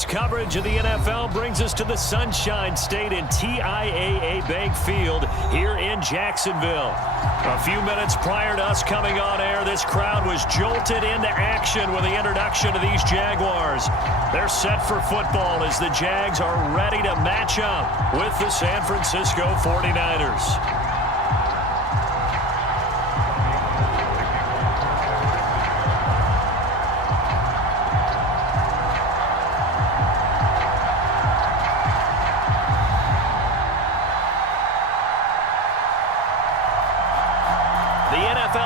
Sports coverage of the NFL brings us to the Sunshine State in TIAA Bank Field here in Jacksonville. A few minutes prior to us coming on air, this crowd was jolted into action with the introduction of these Jaguars. They're set for football as the Jags are ready to match up with the San Francisco 49ers.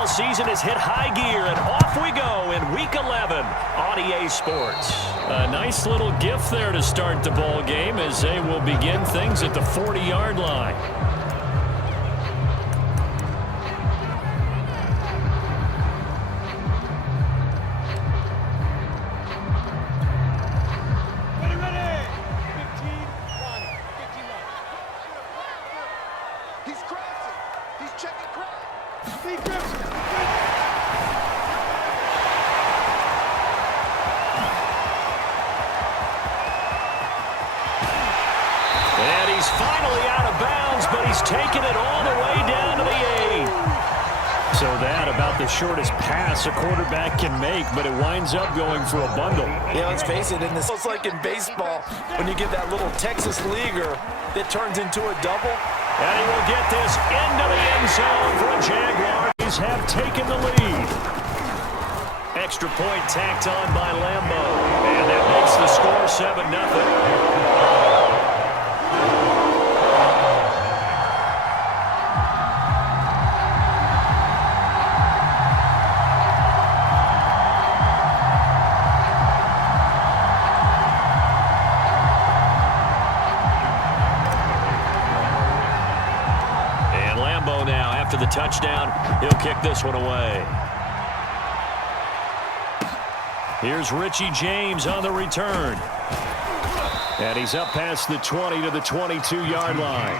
Season has hit high gear, and off we go in Week 11 on EA Sports. A nice little gift there to start the ball game as they will begin things at the 40-yard line. Finally out of bounds, but he's taken it all the way down to the 8. So that about the shortest pass a quarterback can make, but it winds up going for a bundle. Yeah, let's face it, it's like in baseball when you get that little Texas leaguer that turns into a double. And he will get this into the end zone for a Jaguars have taken the lead. Extra point tacked on by Lambo, and that makes the score 7-0. The touchdown, he'll kick this one away. Here's Richie James on the return. And he's up past the 20 to the 22-yard line.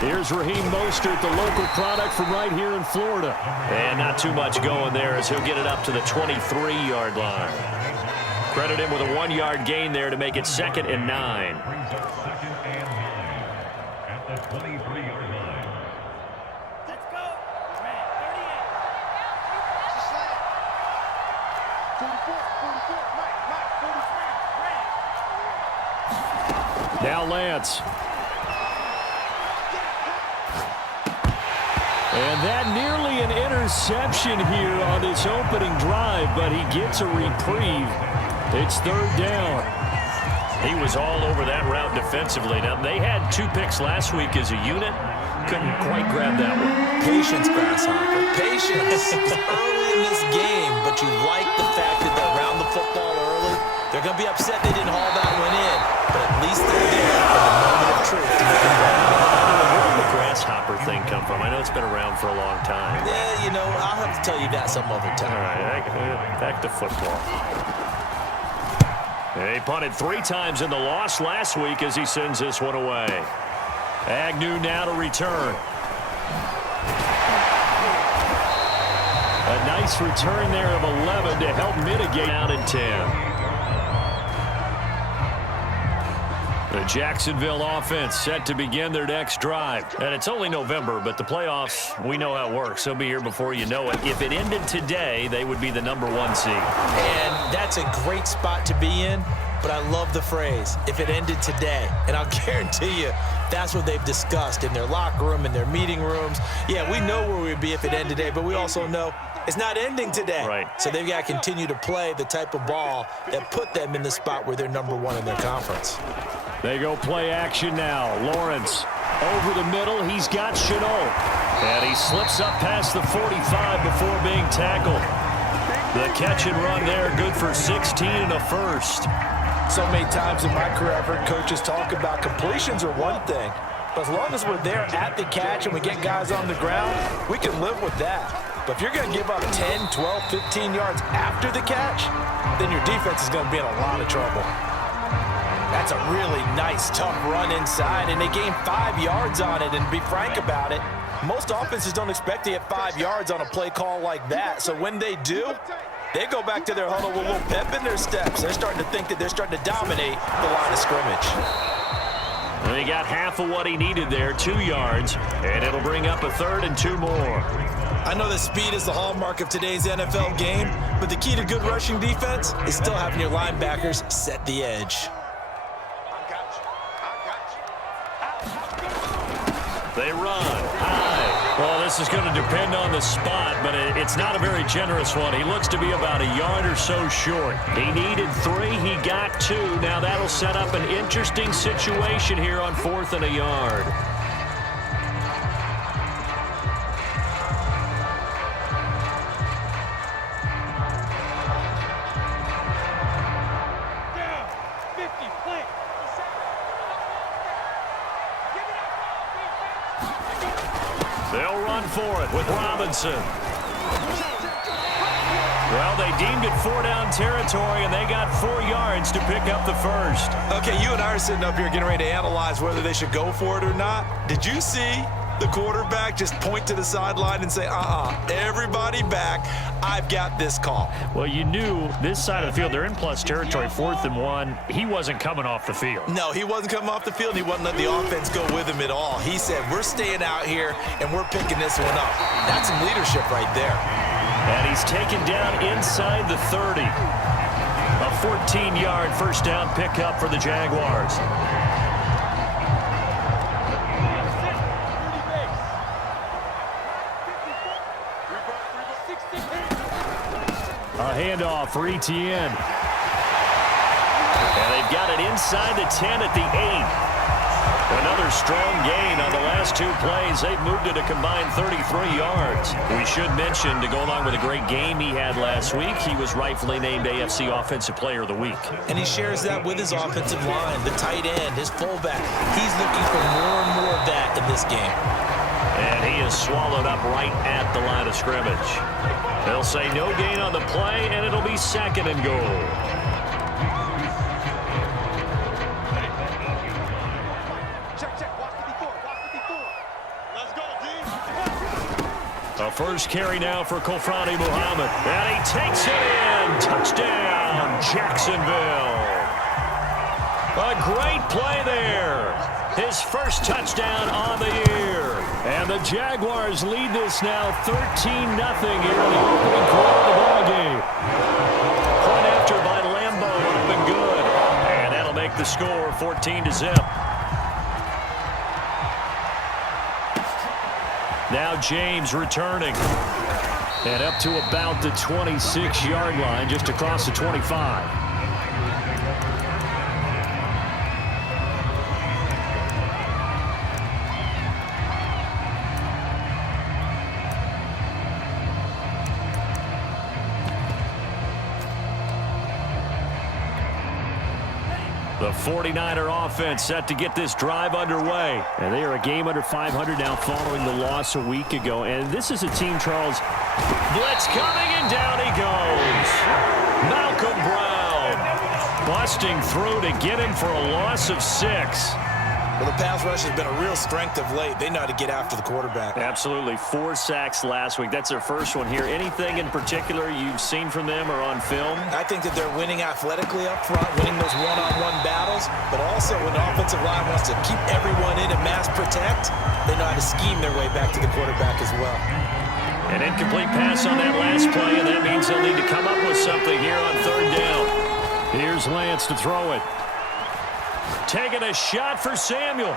Here's Raheem Mostert, the local product from right here in Florida. And not too much going there as he'll get it up to the 23-yard line. Credit him with a 1-yard gain there to make it 2nd and 9. At the 23-yard line. Let's go. 38. 44, Mike, Now Lance. And that nearly an interception here on this opening drive, but he gets a reprieve. It's 3rd down. He was all over that route defensively. Now, they had 2 picks last week as a unit. Couldn't quite grab that one. Patience, Grasshopper. Patience early in this game, but you like the fact that they're around the football early. They're going to be upset they didn't haul that one in, but at least they're there for the moment of truth to make them grab. Where did the grasshopper thing come from? I know it's been around for a long time. Yeah, you know, I'll have to tell you that some other time. All right, back to football. He punted 3 times in the loss last week as he sends this one away. Agnew now to return. A nice return there of 11 to help mitigate out in 10. The Jacksonville offense set to begin their next drive. And it's only November, but the playoffs, we know how it works. They'll be here before you know it. If it ended today, they would be the #1 seed. And that's a great spot to be in, but I love the phrase, if it ended today. And I'll guarantee you, that's what they've discussed in their locker room, in their meeting rooms. Yeah, we know where we'd be if it ended today, but we also know It's not ending today. Right. So they've got to continue to play the type of ball that put them in the spot where they're #1 in their conference. They go play action now. Lawrence over the middle. He's got Chenault. And he slips up past the 45 before being tackled. The catch and run there, good for 16 and a first. So many times in my career, I've heard coaches talk about completions are one thing. But as long as we're there at the catch and we get guys on the ground, we can live with that. But if you're going to give up 10, 12, 15 yards after the catch, then your defense is going to be in a lot of trouble. That's a really nice, tough run inside, and they gained 5 yards on it. And to be frank about it, most offenses don't expect to get 5 yards on a play call like that. So when they do, they go back to their huddle with a little pep in their steps. They're starting to think that they're starting to dominate the line of scrimmage. And he got half of what he needed there, 2 yards, and it'll bring up a 3rd and 2 more. I know that speed is the hallmark of today's NFL game, but the key to good rushing defense is still having your linebackers set the edge. They run high. Well, this is going to depend on the spot, but it's not a very generous one. He looks to be about a yard or so short. He needed 3. He got 2. Now that'll set up an interesting situation here on 4th and a yard. They'll run for it with Robinson. Well, they deemed it 4-down territory, and they got 4 yards to pick up the first. Okay, you and I are sitting up here getting ready to analyze whether they should go for it or not. Did you see the quarterback just point to the sideline and say, everybody back, I've got this call? Well, you knew this side of the field, they're in plus territory, 4th and 1. He wasn't coming off the field. No, he wasn't coming off the field. He wasn't letting the offense go with him at all. He said, we're staying out here, and we're picking this one up. That's some leadership right there. And he's taken down inside the 30. A 14-yard first down pickup for the Jaguars. A handoff for Etienne. And they've got it inside the 10 at the 8. Another strong gain on the last 2 plays. They've moved it a combined 33 yards. We should mention, to go along with a great game he had last week, he was rightfully named AFC Offensive Player of the Week. And he shares that with his offensive line, the tight end, his fullback. He's looking for more and more of that in this game. And he is swallowed up right at the line of scrimmage. They'll say no gain on the play, and it'll be 2nd and goal. A first carry now for Kofrani Muhammad. And he takes it in. Touchdown, Jacksonville. A great play there. His first touchdown on the year. And the Jaguars lead this now 13-0 here in the opening quarter of the ballgame. Point after by Lambo up and good. And that'll make the score 14-0. Now James returning. And up to about the 26-yard line, just across the 25. The 49er offense set to get this drive underway. And they are a game under 500 now following the loss a week ago. And this is a team, Charles, blitz coming, and down he goes. Malcolm Brown busting through to get him for a loss of 6. Well, the pass rush has been a real strength of late. They know how to get after the quarterback. Absolutely. 4 sacks last week. That's their first one here. Anything in particular you've seen from them or on film? I think that they're winning athletically up front, winning those one-on-one battles, but also when the offensive line wants to keep everyone in and mass protect, they know how to scheme their way back to the quarterback as well. An incomplete pass on that last play, and that means they'll need to come up with something here on 3rd down. Here's Lance to throw it. Taking a shot for Samuel.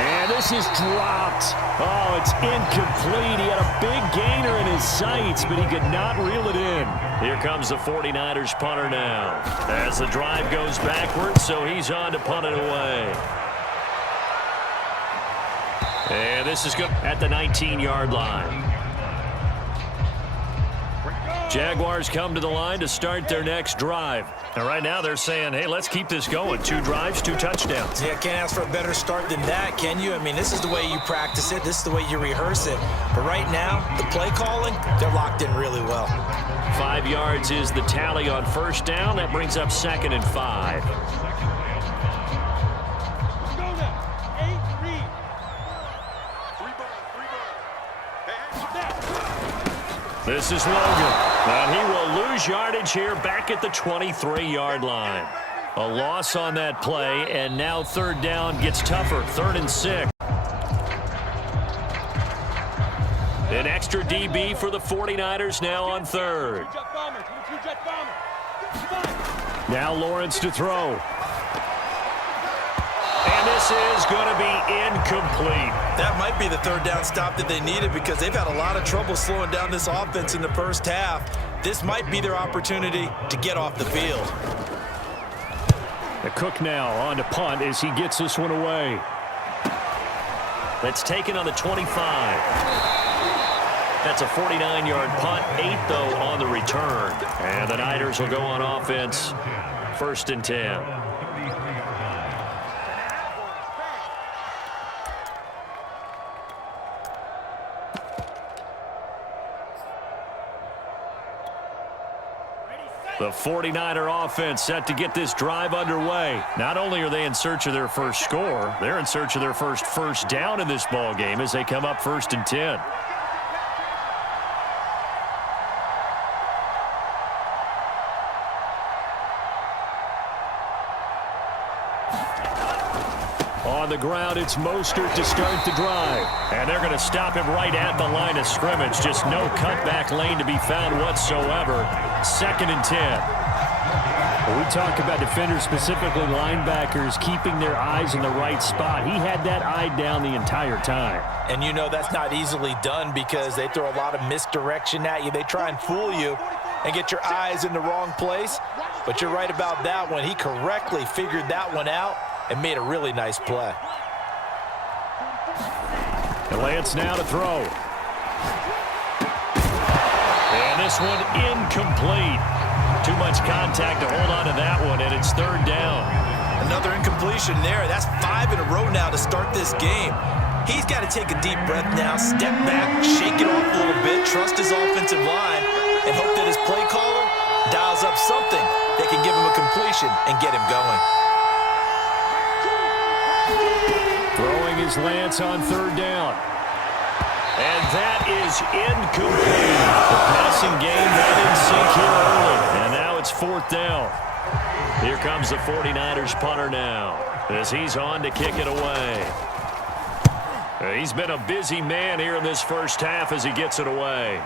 And this is dropped. Oh, it's incomplete. He had a big gainer in his sights, but he could not reel it in. Here comes the 49ers punter now. As the drive goes backwards, so he's on to punt it away. And this is good at the 19-yard line. Jaguars come to the line to start their next drive. And right now they're saying, hey, let's keep this going. 2 drives, 2 touchdowns. Yeah, can't ask for a better start than that, can you? I mean, this is the way you practice it. This is the way you rehearse it. But right now, the play calling, they're locked in really well. 5 yards is the tally on first down. That brings up 2nd and 5. This is Logan, and he will lose yardage here back at the 23-yard line. A loss on that play, and now 3rd down gets tougher, 3rd and 6. An extra DB for the 49ers now on 3rd. Now Lawrence to throw. And this is going to be incomplete. That might be the 3rd down stop that they needed because they've had a lot of trouble slowing down this offense in the first half. This might be their opportunity to get off the field. The Cook now on to punt as he gets this one away. That's taken on the 25. That's a 49-yard punt, 8 though on the return. And the Niners will go on offense, 1st and 10. The 49er offense set to get this drive underway. Not only are they in search of their first score, they're in search of their first down in this ball game as they come up 1st and 10. On the ground, it's Mostert to start the drive. And they're going to stop him right at the line of scrimmage. Just no cutback lane to be found whatsoever. 2nd and 10. When we talk about defenders, specifically linebackers, keeping their eyes in the right spot. He had that eye down the entire time. And you know that's not easily done because they throw a lot of misdirection at you. They try and fool you and get your eyes in the wrong place. But you're right about that one. He correctly figured that one out and made a really nice play. And Lance now to throw. And this one incomplete. Too much contact to hold on to that one, and it's 3rd down. Another incompletion there. That's 5 in a row now to start this game. He's got to take a deep breath now, step back, shake it off a little bit, trust his offensive line, and hope that his play caller dials up something that can give him a completion and get him going. Throwing is Lance on 3rd down. And that is incomplete. The passing game that didn't sink here early. And now it's 4th down. Here comes the 49ers punter now as he's on to kick it away. He's been a busy man here in this first half as he gets it away.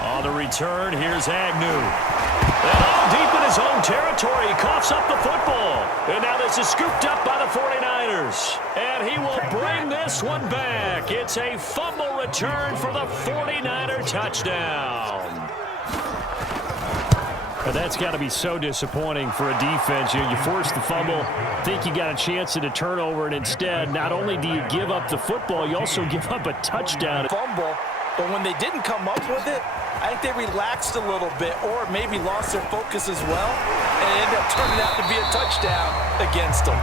On the return, here's Agnew. And deep in his own territory, he coughs up the football. And now this is scooped up by the 49ers. And he will bring this one back. It's a fumble return for the 49er touchdown. And that's got to be so disappointing for a defense. You force the fumble, think you got a chance at a turnover, and instead, not only do you give up the football, you also give up a touchdown. Fumble, but when they didn't come up with it, I think they relaxed a little bit or maybe lost their focus as well, and it ended up turning out to be a touchdown against them.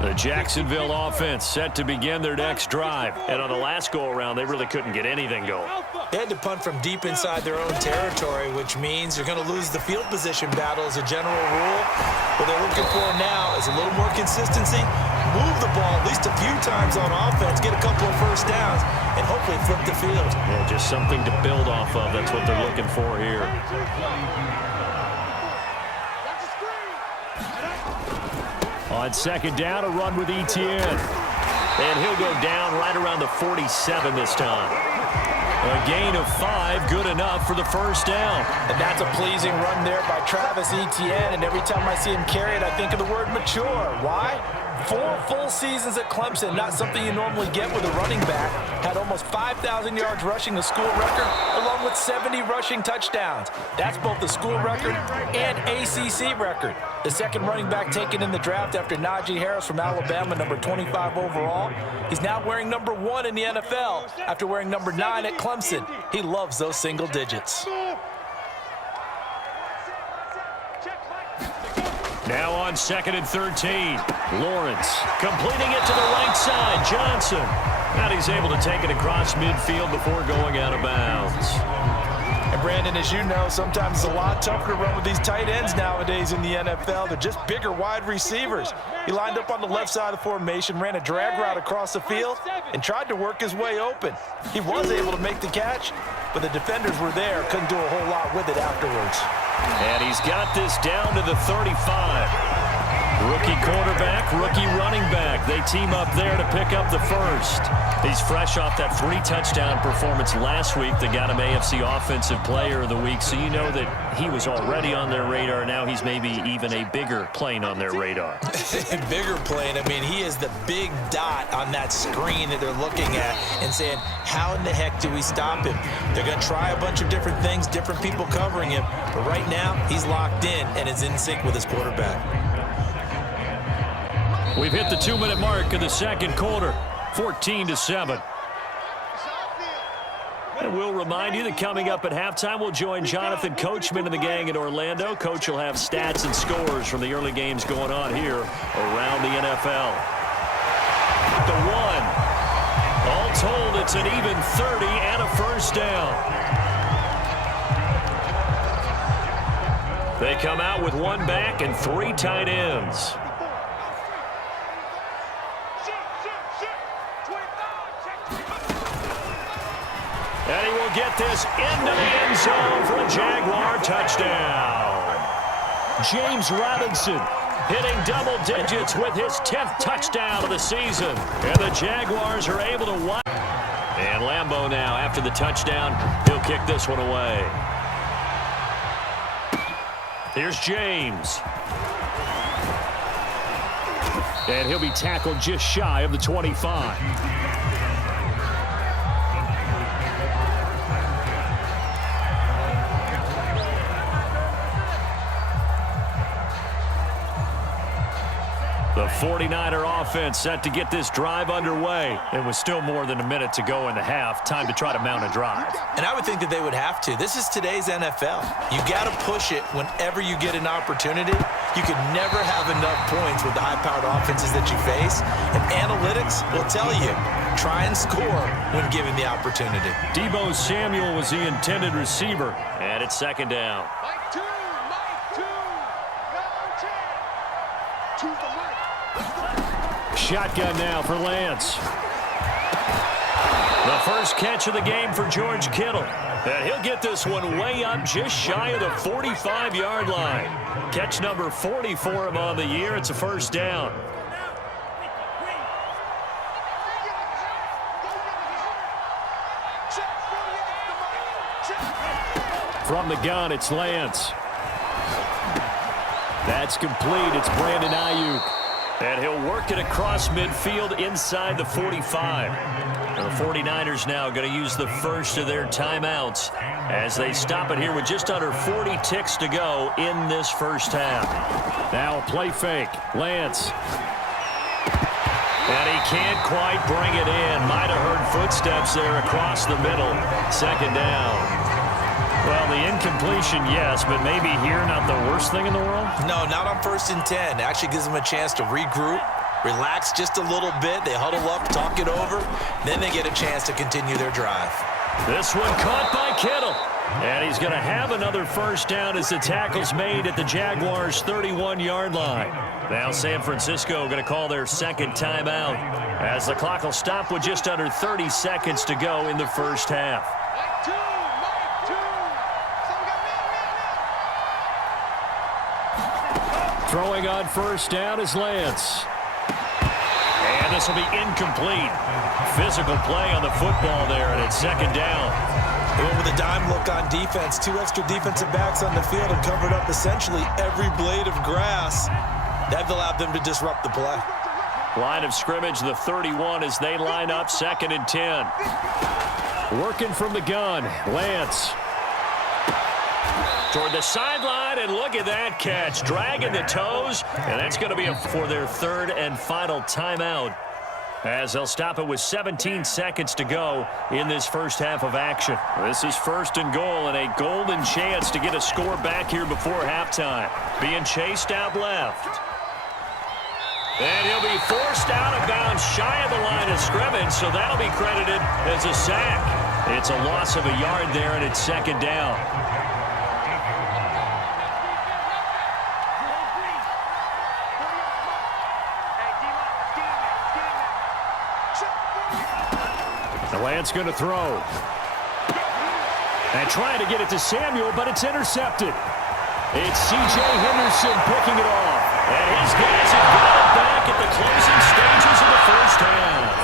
The Jacksonville offense set to begin their next drive. And on the last go-around, they really couldn't get anything going. They had to punt from deep inside their own territory, which means you're going to lose the field position battle as a general rule. What they're looking for now is a little more consistency, move the ball at least a few times on offense, get a couple of first downs, and hopefully flip the field. Yeah, just something to build off of. That's what they're looking for here. On 2nd down, a run with Etienne. And he'll go down right around the 47 this time. A gain of 5, good enough for the first down. And that's a pleasing run there by Travis Etienne. And every time I see him carry it, I think of the word mature. Why? 4 full seasons at Clemson, not something you normally get with a running back. Had almost 5,000 yards rushing, the school record, along with 70 rushing touchdowns. That's both the school record and ACC record. The second running back taken in the draft after Najee Harris from Alabama, number 25 overall. He's now wearing number 1 in the NFL after wearing number 9 at Clemson. He loves those single digits. Now on 2nd and 13. Lawrence completing it to the right side. Johnson. And he's able to take it across midfield before going out of bounds. And Brandon, as you know, sometimes it's a lot tougher to run with these tight ends nowadays in the NFL. They're just bigger wide receivers. He lined up on the left side of the formation, ran a drag route across the field, and tried to work his way open. He was able to make the catch, but the defenders were there, couldn't do a whole lot with it afterwards. And he's got this down to the 35. Rookie quarterback, rookie running back. They team up there to pick up the first. He's fresh off that 3-touchdown performance last week that got him AFC Offensive Player of the Week, so you know that he was already on their radar. Now he's maybe even a bigger plane on their radar. Bigger plane. I mean, he is the big dot on that screen that they're looking at and saying, how in the heck do we stop him? They're going to try a bunch of different things, different people covering him, but right now he's locked in and is in sync with his quarterback. We've hit the 2-minute mark of the second quarter, 14-7. And we'll remind you that coming up at halftime, we'll join Jonathan Coachman and the gang in Orlando. Coach will have stats and scores from the early games going on here around the NFL. The 1. All told, it's an even 30 and a first down. They come out with 1 back and 3 tight ends. And he will get this into the end zone for a Jaguar touchdown. James Robinson hitting double digits with his 10th touchdown of the season. And the Jaguars are able to win. And Lambeau now, after the touchdown, he'll kick this one away. Here's James. And he'll be tackled just shy of the 25. The 49er offense set to get this drive underway. It was still more than a minute to go in the half. Time to try to mount a drive. And I would think that they would have to. This is today's NFL. You got to push it whenever you get an opportunity. You can never have enough points with the high-powered offenses that you face. And analytics will tell you, try and score when given the opportunity. Deebo Samuel was the intended receiver. And it's 2nd down. Shotgun now for Lance. The first catch of the game for George Kittle. And he'll get this one way up just shy of the 45-yard line. Catch number 40 for him on the year. It's a first down. From the gun, it's Lance. That's complete. It's Brandon Ayuk. And he'll work it across midfield inside the 45. And the 49ers now going to use the first of their timeouts as they stop it here with just under 40 ticks to go in this first half. Now a play fake. Lance. And he can't quite bring it in. Might have heard footsteps there across the middle. 2nd down. Well, the incompletion, yes, but maybe here not the worst thing in the world? No, not on 1st and 10. Actually gives them a chance to regroup, relax just a little bit. They huddle up, talk it over. Then they get a chance to continue their drive. This one caught by Kittle. And he's going to have another first down as the tackle's made at the Jaguars' 31-yard line. Now San Francisco going to call their 2nd timeout as the clock will stop with just under 30 seconds to go in the first half. Throwing on first down is Lance. And the this will be incomplete. Physical play on the football there, and it's second down. They went with a dime look on defense. 2 extra defensive backs on the field and covered up essentially every blade of grass. That allowed them to disrupt the play. Line of scrimmage, the 31, as they line up, 2nd and 10. Working from the gun, Lance. Toward the sideline, and look at that catch. Dragging the toes, and that's going to be for their 3rd and final timeout, as they'll stop it with 17 seconds to go in this first half of action. This is 1st and goal, and a golden chance to get a score back here before halftime. Being chased out left. And he'll be forced out of bounds shy of the line of scrimmage, so that'll be credited as a sack. It's a loss of a yard there, and it's 2nd down. Lance going to throw. And trying to get it to Samuel, but it's intercepted. It's C.J. Henderson picking it off. And his guys have got it back at the closing stages of the first half.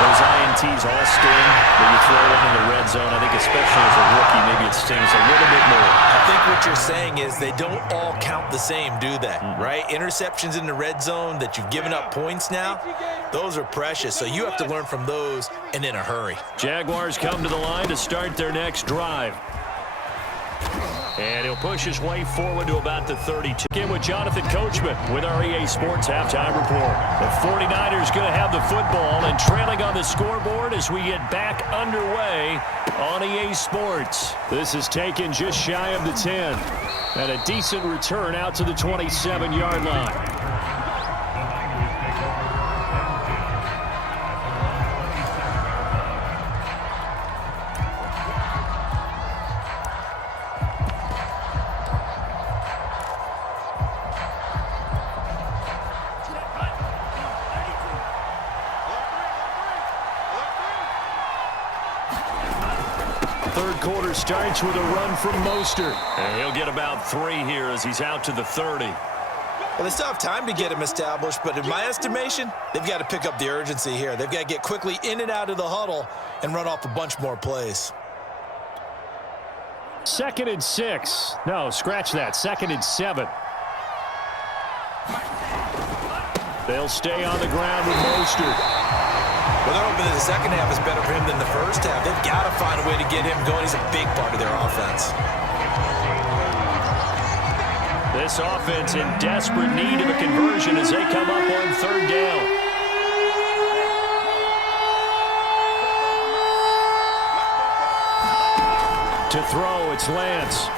Those INTs all sting when you throw one in the red zone. I think especially as a rookie, maybe it stings a little bit more. I think what you're saying is they don't all count the same, do they? Right? Interceptions in the red zone that you've given up points now, those are precious. So you have to learn from those and in a hurry. Jaguars come to the line to start their next drive. And he'll push his way forward to about the 32. In with Jonathan Coachman with our EA Sports Halftime Report. The 49ers going to have the football and trailing on the scoreboard as we get back underway on EA Sports. This is taken just shy of the 10. And a decent return out to the 27-yard line. Third quarter starts with a run from Mostert. And he'll get about 3 here as he's out to the 30. Well, they still have time to get him established, but in my estimation, they've got to pick up the urgency here. They've got to get quickly in and out of the huddle and run off a bunch more plays. 2nd and 6. No, scratch that. 2nd and 7. They'll stay on the ground with Mostert. Well, they're hoping that the second half is better for him than the first half. They've got to find a way to get him going. He's a big part of their offense. This offense in desperate need of a conversion as they come up on 3rd down. To throw, it's Lance.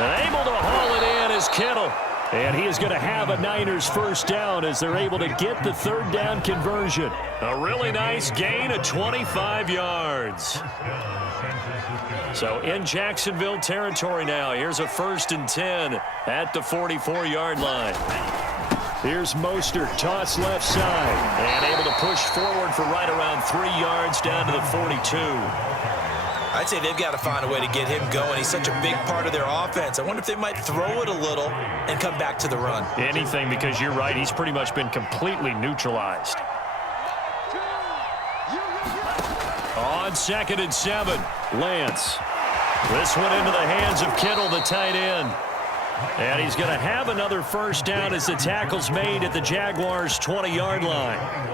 And able to haul it in is Kittle. And he is going to have a Niners first down as they're able to get the 3rd down conversion. A really nice gain of 25 yards. So in Jacksonville territory now. Here's a 1st and 10 at the 44-yard line. Here's Mostert, toss left side. And able to push forward for right around 3 yards down to the 42. I'd say they've got to find a way to get him going. He's such a big part of their offense. I wonder if they might throw it a little and come back to the run. Anything, because you're right. He's pretty much been completely neutralized. On 2nd and 7, Lance. This one into the hands of Kittle, the tight end. And he's going to have another first down as the tackle's made at the Jaguars' 20-yard line.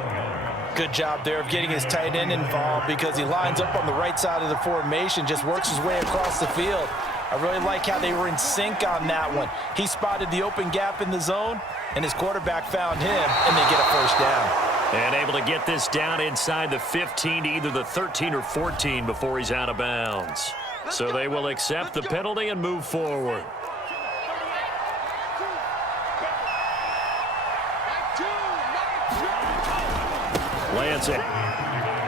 Good job there of getting his tight end involved because he lines up on the right side of the formation, just works his way across the field. I really like how they were in sync on that one. He spotted the open gap in the zone, and his quarterback found him, and they get a first down. And able to get this down inside the 15 to either the 13 or 14 before he's out of bounds. So they will accept the penalty and move forward. Lance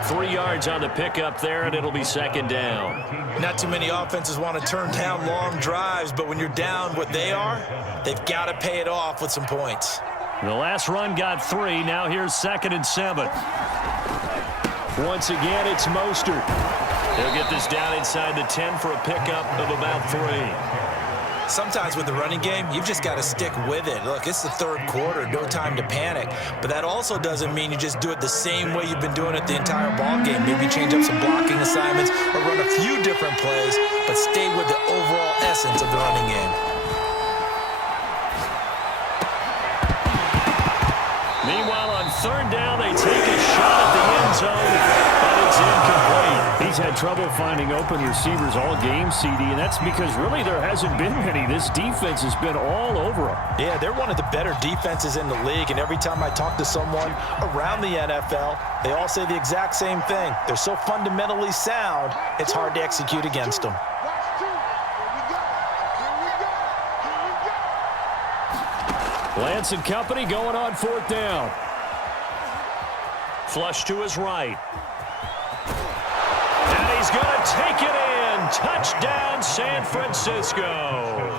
3 yards on the pickup there, and it'll be 2nd down. Not too many offenses want to turn down long drives, but when you're down what they are, they've got to pay it off with some points. The last run got 3. Now here's 2nd and 7. Once again, it's Mostert. He'll get this down inside the 10 for a pickup of about 3. Sometimes with the running game, you've just got to stick with it. Look, it's the third quarter, no time to panic. But that also doesn't mean you just do it the same way you've been doing it the entire ball game. Maybe change up some blocking assignments or run a few different plays, but stay with the overall essence of the running game. Meanwhile, on third down, they take a shot at the end zone, but it's incomplete. He's had trouble finding open receivers all game, CD, and that's because really there hasn't been many. This defense has been all over them. Yeah, they're one of the better defenses in the league, and every time I talk to someone around the NFL, they all say the exact same thing. They're so fundamentally sound, it's hard to execute against them. Lance and company going on fourth down. Flush to his right. And he's going to take it in. Touchdown, San Francisco.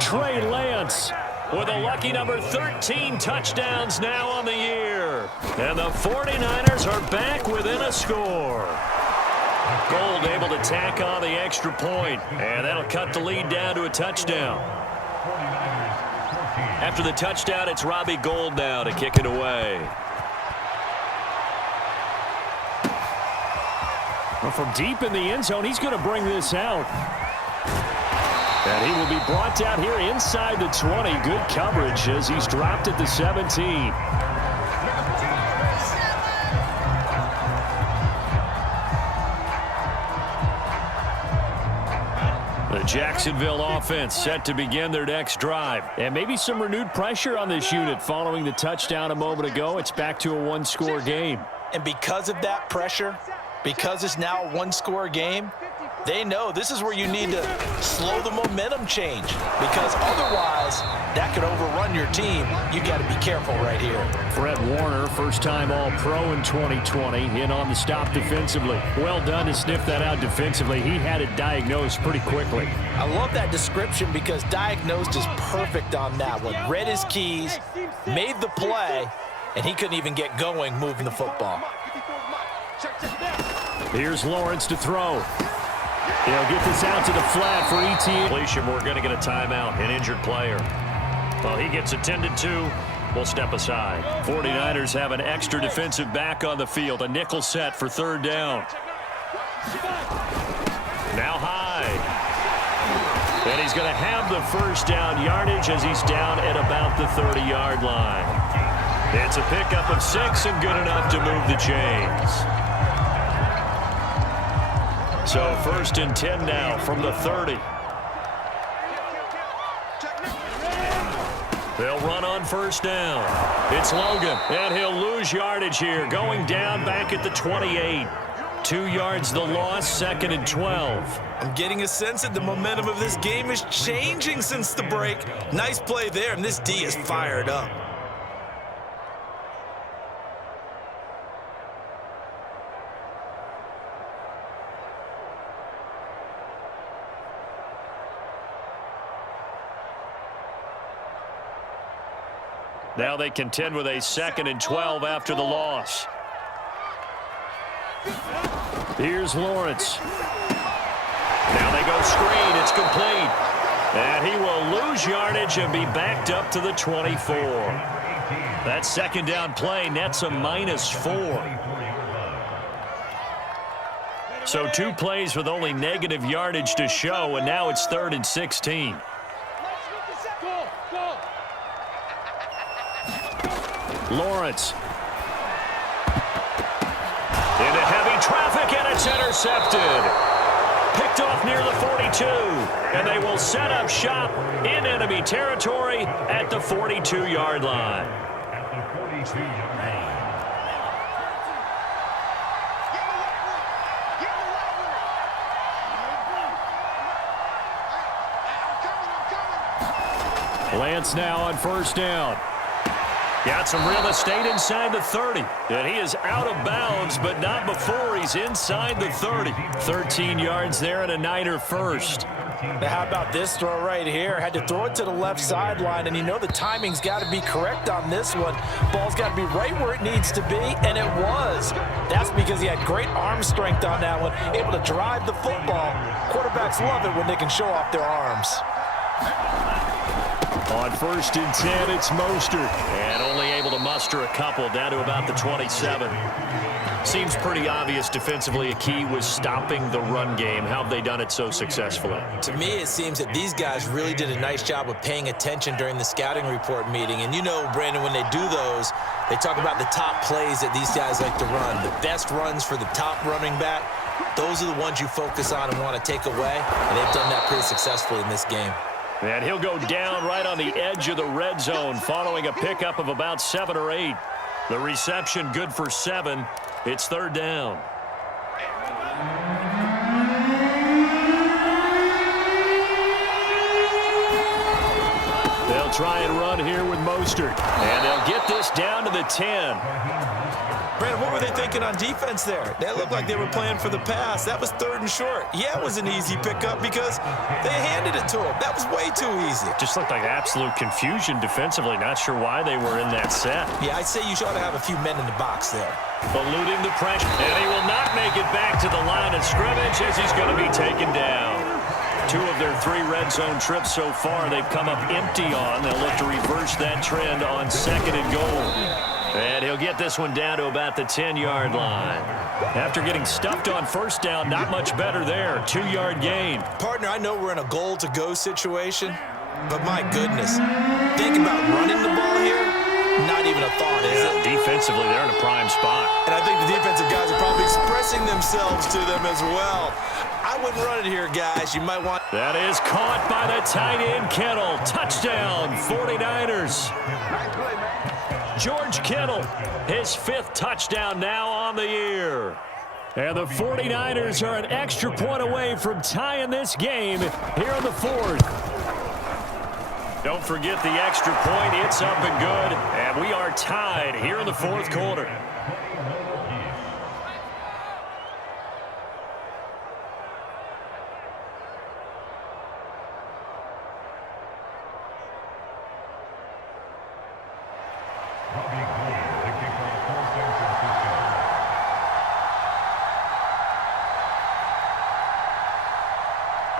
Trey Lance with a lucky number 13 touchdowns now on the year. And the 49ers are back within a score. Gold able to tack on the extra point, and that'll cut the lead down to a touchdown. After the touchdown, it's Robbie Gould now to kick it away. Well, from deep in the end zone, he's going to bring this out. And he will be brought down here inside the 20. Good coverage as he's dropped at the 17. The Jacksonville offense set to begin their next drive. And maybe some renewed pressure on this unit following the touchdown a moment ago. It's back to a one-score game. And because of that pressure, because it's now a one-score game, they know this is where you need to slow the momentum change, because otherwise that could overrun your team. You got to be careful right here. Fred Warner, first-time All-Pro in 2020, in on the stop defensively. Well done to sniff that out defensively. He had it diagnosed pretty quickly. I love that description because diagnosed is perfect on that one. Read his keys, made the play, and he couldn't even get going moving the football. Here's Lawrence to throw. He'll get this out to the flat for ET. We're going to get a timeout, an injured player. Well, he gets attended to. We'll step aside. 49ers have an extra defensive back on the field. A nickel set for third down. Now high. And he's going to have the first down yardage as he's down at about the 30-yard line. It's a pickup of 6 and good enough to move the chains. So first and 10 now from the 30. They'll run on first down. It's Logan, and he'll lose yardage here, going down back at the 28. 2 yards the loss, second and 12. I'm getting a sense that the momentum of this game is changing since the break. Nice play there, and this D is fired up. Now they contend with a second and 12 after the loss. Here's Lawrence. Now they go screen. It's complete. And he will lose yardage and be backed up to the 24. That second down play nets a -4. So 2 plays with only negative yardage to show, and now it's 3rd and 16. Lawrence. Into heavy traffic, and it's intercepted. Picked off near the 42, and they will set up shop in enemy territory at the 42-yard line. At the 42-yard line. Lance now on first down. Got some real estate inside the 30. And he is out of bounds, but not before he's inside the 30. 13 yards there and a Niner first. Now how about this throw right here? Had to throw it to the left sideline, and you know the timing's got to be correct on this one. Ball's got to be right where it needs to be, and it was. That's because he had great arm strength on that one, able to drive the football. Quarterbacks love it when they can show off their arms. On 1st and 10, it's Mostert. And only able to muster a couple down to about the 27. Seems pretty obvious defensively a key was stopping the run game. How have they done it so successfully? To me, it seems that these guys really did a nice job of paying attention during the scouting report meeting. And you know, Brandon, when they do those, they talk about the top plays that these guys like to run. The best runs for the top running back, those are the ones you focus on and want to take away. And they've done that pretty successfully in this game. And he'll go down right on the edge of the red zone following a pickup of about 7 or 8. The reception good for 7. It's 3rd down. They'll try and run here with Mostert. And they'll get this down to the 10. Brandon, what were they thinking on defense there? That looked like they were playing for the pass. That was 3rd and short. Yeah, it was an easy pickup because they handed it to him. That was way too easy. Just looked like absolute confusion defensively. Not sure why they were in that set. Yeah, I'd say you ought to have a few men in the box there. Eluding the pressure. And he will not make it back to the line of scrimmage as he's going to be taken down. 2 of their 3 red zone trips so far they've come up empty on. They'll look to reverse that trend on 2nd and goal. And he'll get this one down to about the 10-yard line. After getting stuffed on 1st down, not much better there. 2-yard gain. Partner, I know we're in a goal-to-go situation, but my goodness, think about running the ball here. Not even a thought, is it? Defensively, they're in a prime spot. And I think the defensive guys are probably expressing themselves to them as well. I wouldn't run it here, guys. You might want... That is caught by the tight end, Kittle. Touchdown, 49ers. George Kittle, his 5th touchdown now on the year. And the 49ers are an extra point away from tying this game here in the 4th. Don't forget the extra point. It's up and good. And we are tied here in the 4th quarter.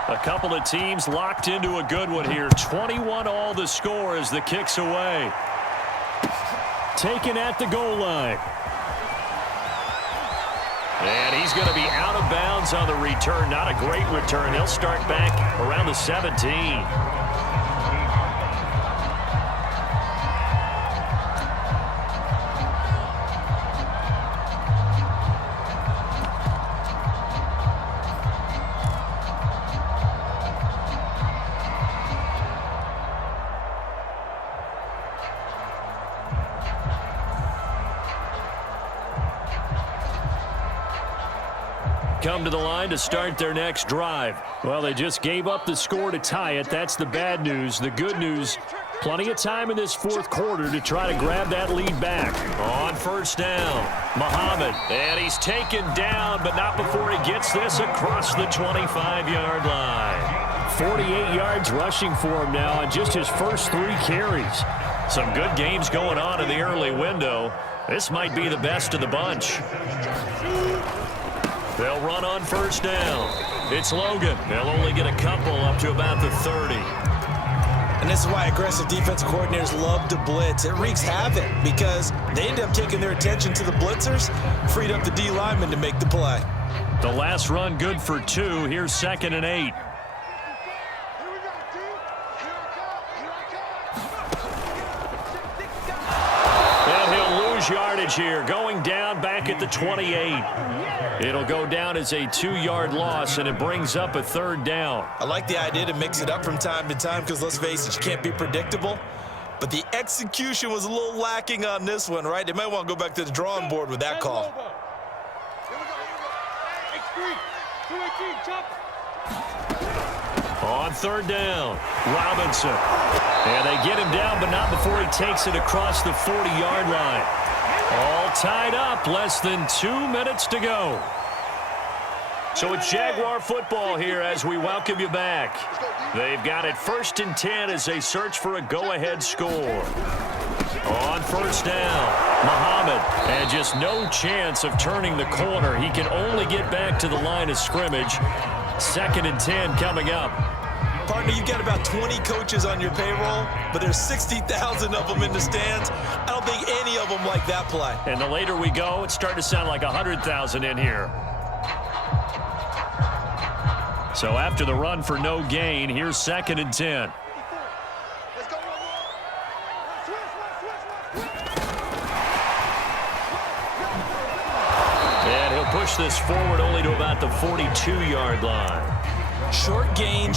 A couple of teams locked into a good one here. 21 all the score as the kick's away. Taken at the goal line. And he's going to be out of bounds on the return. Not a great return. He'll start back around the 17. Come to the line to start their next drive. Well, they just gave up the score to tie it. That's the bad news. The good news, plenty of time in this 4th quarter to try to grab that lead back. On 1st down, Muhammad. And he's taken down, but not before he gets this across the 25-yard line. 48 yards rushing for him now on just his first 3 carries. Some good games going on in the early window. This might be the best of the bunch. They'll run on 1st down. It's Logan. They'll only get a couple up to about the 30. And this is why aggressive defensive coordinators love to blitz. It wreaks havoc because they end up taking their attention to the blitzers, freed up the D lineman to make the play. The last run good for 2. Here's 2nd and 8. And he'll lose yardage here, going down back at the 28. It'll go down as a 2-yard loss, and it brings up a 3rd down. I like the idea to mix it up from time to time because, let's face it, you can't be predictable. But the execution was a little lacking on this one, right? They might want to go back to the drawing board with that call. On 3rd down, Robinson. And they get him down, but not before he takes it across the 40-yard line. All tied up, less than 2 minutes to go. So it's Jaguar football here as we welcome you back. They've got it 1st and 10 as they search for a go-ahead score. On 1st down, Muhammad, and just no chance of turning the corner. He can only get back to the line of scrimmage. 2nd and 10 coming up. Partner, you got about 20 coaches on your payroll, but there's 60,000 of them in the stands. I don't think any of them like that play. And the later we go, it's starting to sound like 100,000 in here. So after the run for no gain, here's 2nd and 10. And he'll push this forward only to about the 42-yard line. Short gain,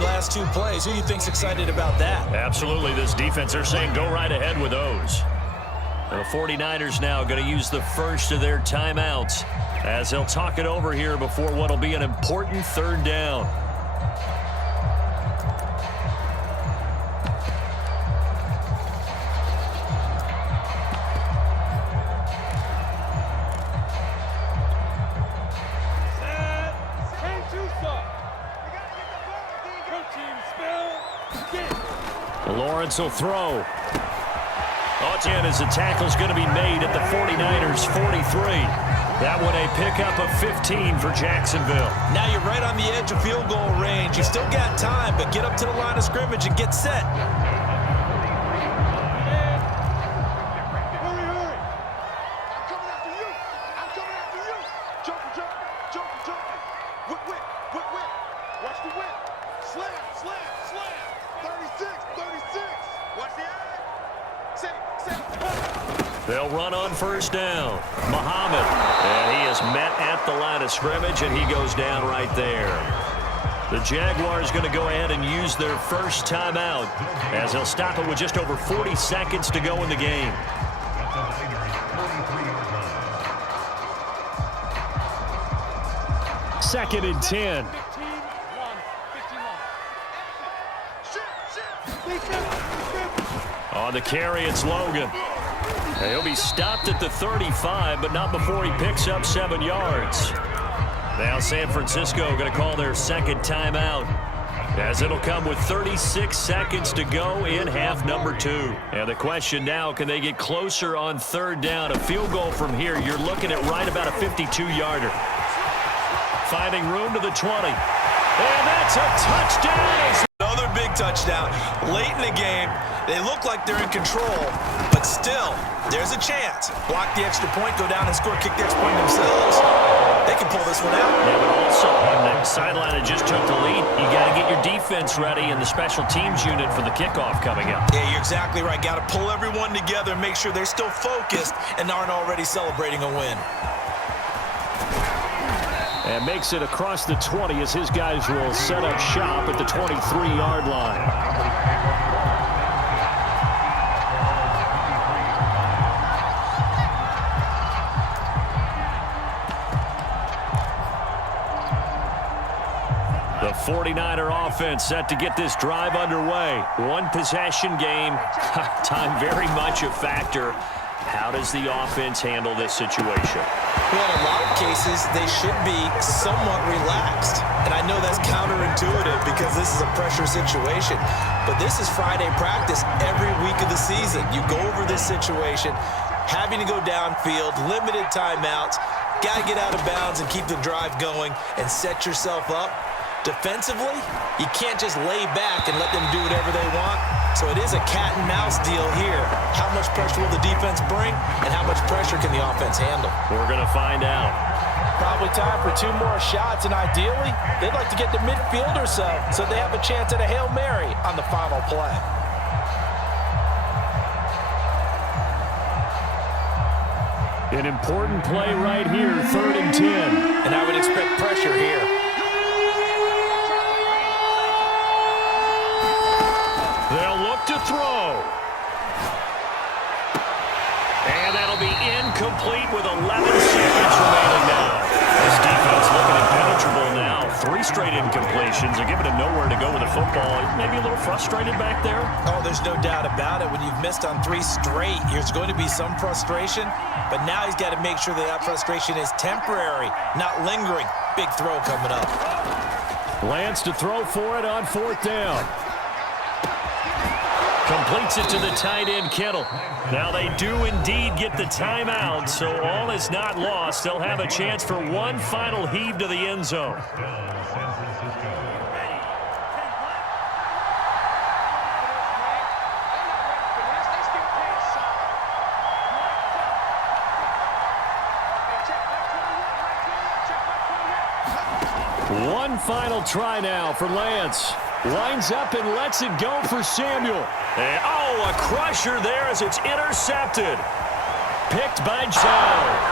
last 2 plays. Who do you think's excited about that? Absolutely, this defense, they're saying go right ahead with those. The 49ers now going to use the first of their timeouts as they'll talk it over here before what will be an important 3rd down. Lawrence will throw. Again, as the tackle's going to be made at the 49ers 43. That one a pickup of 15 for Jacksonville. Now you're right on the edge of field goal range. You still got time, but get up to the line of scrimmage and get set. They'll run on 1st down. Muhammad. And he is met at the line of scrimmage, and he goes down right there. The Jaguars going to go ahead and use their first timeout as they'll stop it with just over 40 seconds to go in the game. Second and 10. On the carry, it's Logan. He'll be stopped at the 35, but not before he picks up 7 yards. Now San Francisco going to call their 2nd timeout, as it'll come with 36 seconds to go in half number 2. And the question now, can they get closer on 3rd down? A field goal from here, you're looking at right about a 52-yarder. Finding room to the 20. And that's a touchdown! Another big touchdown. Late in the game, they look like they're in control, but still, there's a chance. Block the extra point, go down and score, kick the extra point themselves. They can pull this one out. Yeah, but also on the sideline that just took the lead, you got to get your defense ready and the special teams unit for the kickoff coming up. Yeah, you're exactly right. Got to pull everyone together and make sure they're still focused and aren't already celebrating a win. And makes it across the 20 as his guys will set up shop at the 23-yard line. The 49er offense set to get this drive underway. One possession game. Time very much a factor. How does the offense handle this situation? Well, in a lot of cases, they should be somewhat relaxed. And I know that's counterintuitive because this is a pressure situation. But this is Friday practice every week of the season. You go over this situation, having to go downfield, limited timeouts, got to get out of bounds and keep the drive going and set yourself up. Defensively, you can't just lay back and let them do whatever they want. So it is a cat and mouse deal here. How much pressure will the defense bring, and how much pressure can the offense handle? We're going to find out. Probably time for 2 more shots, and ideally, they'd like to get to midfield or so they have a chance at a Hail Mary on the final play. An important play right here, 3rd and 10. And I would expect pressure here. They'll look to throw. And that'll be incomplete with 11 seconds remaining now. This defense looking impenetrable now. 3 straight incompletions. They're giving him nowhere to go with the football. Maybe a little frustrated back there. Oh, there's no doubt about it. When you've missed on 3 straight, there's going to be some frustration. But now he's got to make sure that frustration is temporary, not lingering. Big throw coming up. Lance to throw for it on 4th down. Completes it to the tight end, Kittle. Now they do indeed get the timeout, so all is not lost. They'll have a chance for one final heave to the end zone. One final try now for Lance. Lines up and lets it go for Samuel. And, oh, a crusher there as it's intercepted. Picked by Joe.